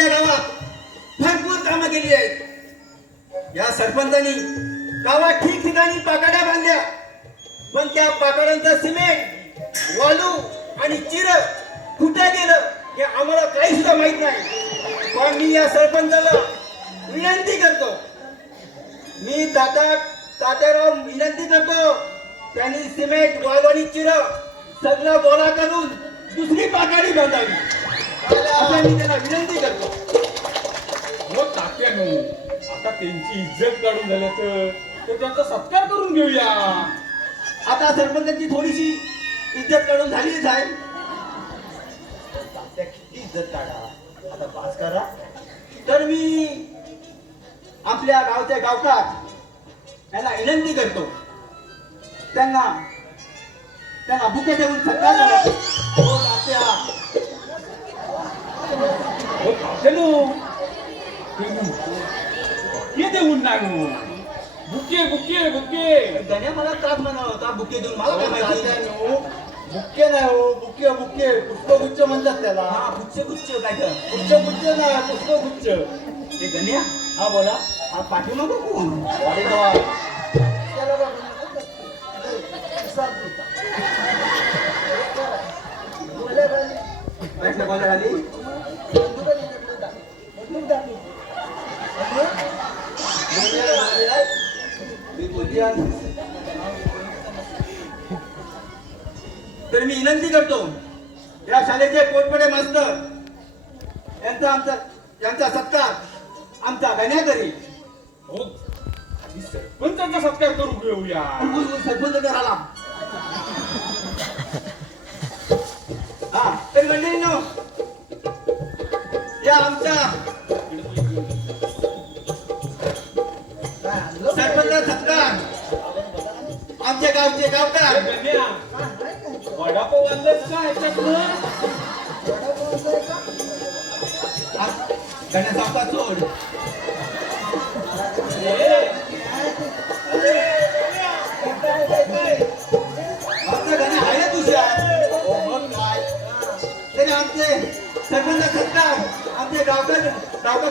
आपल्या गावात भरपूर कामं केली आहेत. या सरपंचांनी गावात ठिकठिकाणी पाकाड्या बांधल्या. पण त्या पाकाडांचा सिमेंट वालू आणि चिर कुठे गेलं हे आम्हाला काही सुद्धा माहीत नाही. पण मी या सरपंचाला विनंती करतो. मी तात्या तात्याराव विनंती करतो. त्यांनी सिमेंट वालू आणि चिर सगळं गोळा करून दुसरी पाकाडी बांधावी. मी त्याला विनंती त्यांची इज्जत काढून झाल्याचं तर त्यांचा सत्कार करून घेऊया. आता सरपंचाची थोडीशी इज्जत काढून झालीच आहे किती इज्जत काढा. आता पास करा. तर मी आपल्या गावच्या गावकार यांना विनंती करतो. त्यांना त्यांना बुके देऊन सत्कार करा. हो हो हे देऊन नाही हो. Bouquet bouquet bouquet. गण्या मला त्रास म्हणा होता बुके देऊन. मला काय माहिती? तात्यानो, बुक्के नाही हो बुके बुके. पुष्पगुच्छ म्हणतात त्याला. हा गुच्छ गुच्छ काय तर. पुष्पगुच्छ नाही पुष्पगुच्छ. ते गण्या हा बोला. हा पाठीमागं कोण अरे देवा. त्याला बघ, साफ होता. बोला बाई. प्रश्न कोणाला खाली बंदूक आणि इकडे टाक. बंदूक टाक. बंदूक? बोला बाई. मी बोलली आहे. तर मी विनंती करतो या शाळेचे पोटपडे मास्तर यांचा आमचा यांचा सत्कार आमचा गण्या करी हो सरपंचांचा सत्कार करून घेऊया. सरपंच हा तर मंडळीनो या आमच्या? सरपंच सत्कार गावचे गावकार वडापाव आणलंच का ह्याच्यातनं वडापावचं आहे का? गण्या सावका सोड आमचा गण्या आहे ना तुझ्या मग काय? तरी आमचे सरपंच सत्कार आमचे गावकर गावकर